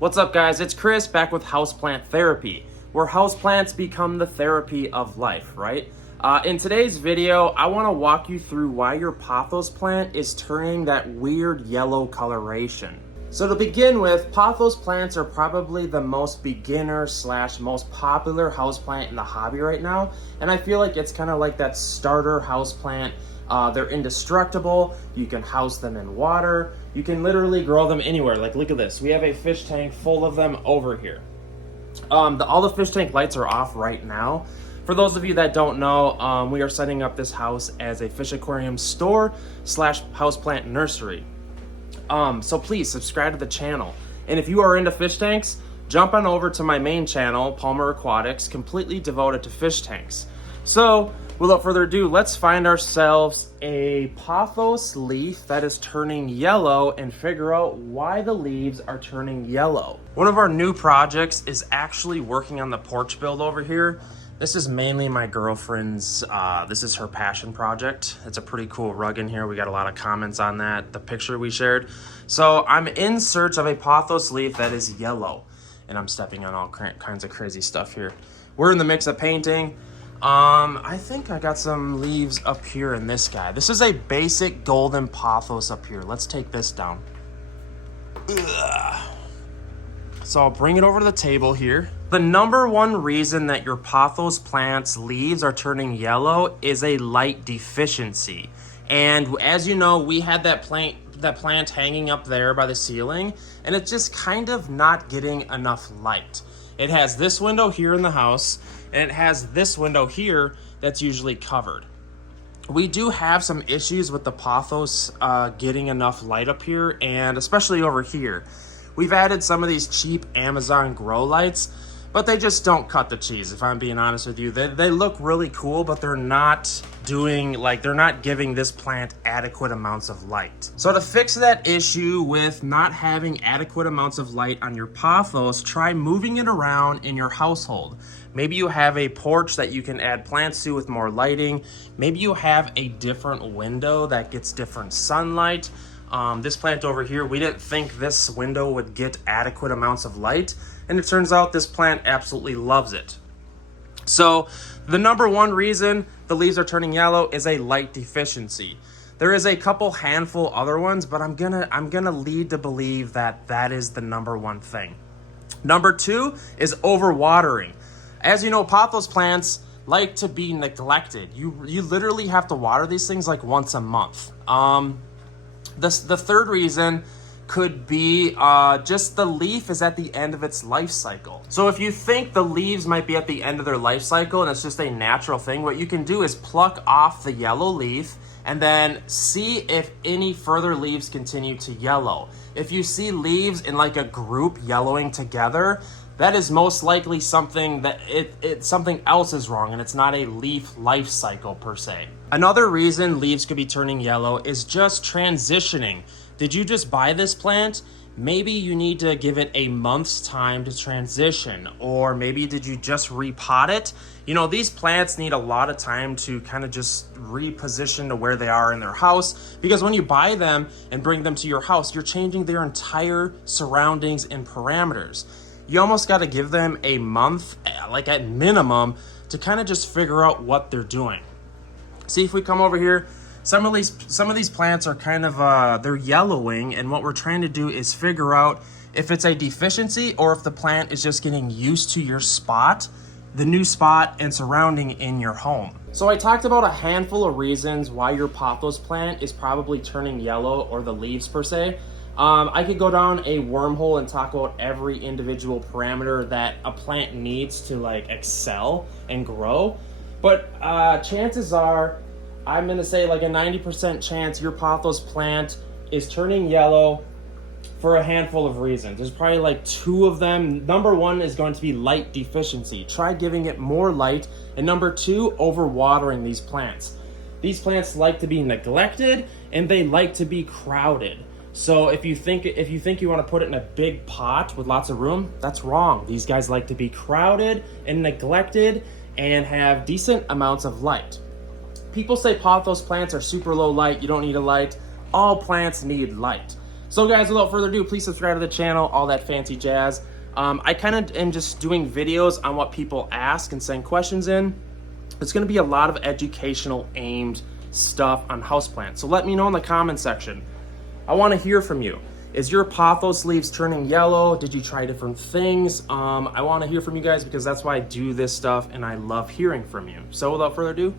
What's up guys, it's Chris back with Houseplant Therapy, where houseplants become the therapy of life, right? In today's video, I want to walk you through why your pothos plant is turning that weird yellow coloration. So to begin with, pothos plants are probably the most beginner / most popular houseplant in the hobby right now. And I feel like it's kind of like that starter houseplant. They're indestructible. You can house them in water. You can literally grow them anywhere. Like, look at this. We have a fish tank full of them over here. All the fish tank lights are off right now. For those of you that don't know, we are setting up this house as a fish aquarium store / houseplant nursery. So please subscribe to the channel. And if you are into fish tanks, jump on over to my main channel, Palmer Aquatics, completely devoted to fish tanks. So without further ado, let's find ourselves a pothos leaf that is turning yellow and figure out why the leaves are turning yellow. One of our new projects is actually working on the porch build over here. This is mainly my girlfriend's, this is her passion project. It's a pretty cool rug in here. We got a lot of comments on that, the picture we shared. So I'm in search of a pothos leaf that is yellow. And I'm stepping on all kinds of crazy stuff here. We're in the mix of painting. I think I got some leaves up here in this guy. This is a basic golden pothos up here. Let's take this down. Ugh. So I'll bring it over to the table here. The number one reason that your pothos plant's leaves are turning yellow is a light deficiency. And as you know, we had that plant hanging up there by the ceiling, and it's just kind of not getting enough light. It has this window here in the house, and it has this window here that's usually covered. We do have some issues with the pothos getting enough light up here, and especially over here. We've added some of these cheap Amazon grow lights, but they just don't cut the cheese, if I'm being honest with you. They look really cool, but they're not giving this plant adequate amounts of light. So to fix that issue with not having adequate amounts of light on your pothos, try moving it around in your household. Maybe you have a porch that you can add plants to with more lighting. Maybe you have a different window that gets different sunlight. This plant over here, we didn't think this window would get adequate amounts of light, and it turns out this plant absolutely loves it. So the number one reason the leaves are turning yellow is a light deficiency. There is a couple handful other ones, but I'm gonna lead to believe that that is the number one thing. Number two is overwatering. As you know, pothos plants like to be neglected. You literally have to water these things like once a month. The third reason could be just the leaf is at the end of its life cycle. So if you think the leaves might be at the end of their life cycle and it's just a natural thing, what you can do is pluck off the yellow leaf and then see if any further leaves continue to yellow. If you see leaves in like a group yellowing together, that is most likely something that something else is wrong, and it's not a leaf life cycle per se. Another reason leaves could be turning yellow is just transitioning. Did you just buy this plant? Maybe you need to give it a month's time to transition, or maybe did you just repot it? You know, these plants need a lot of time to kind of just reposition to where they are in their house, because when you buy them and bring them to your house, you're changing their entire surroundings and parameters. You almost got to give them a month, like at minimum, to kind of just figure out what they're doing. See, if we come over here, some of these plants are kind of, they're yellowing, and what we're trying to do is figure out if it's a deficiency or if the plant is just getting used to your spot, the new spot and surrounding in your home. So I talked about a handful of reasons why your pothos plant is probably turning yellow, or the leaves per se. I could go down a wormhole and talk about every individual parameter that a plant needs to like excel and grow. But chances are, I'm gonna say like a 90% chance your pothos plant is turning yellow for a handful of reasons. There's probably like two of them. Number one is going to be light deficiency. Try giving it more light. And number two, overwatering these plants. These plants like to be neglected, and they like to be crowded. So if you think you want to put it in a big pot with lots of room, that's wrong. These guys like to be crowded and neglected and have decent amounts of light. People say pothos plants are super low light, you don't need a light. All plants need light. So guys, without further ado, please subscribe to the channel, all that fancy jazz. I kind of am just doing videos on what people ask and send questions in. It's going to be a lot of educational aimed stuff on houseplants. So let me know in the comment section. I want to hear from you. Is your pothos leaves turning yellow? Did you try different things? I want to hear from you guys because that's why I do this stuff and I love hearing from you. So without further ado,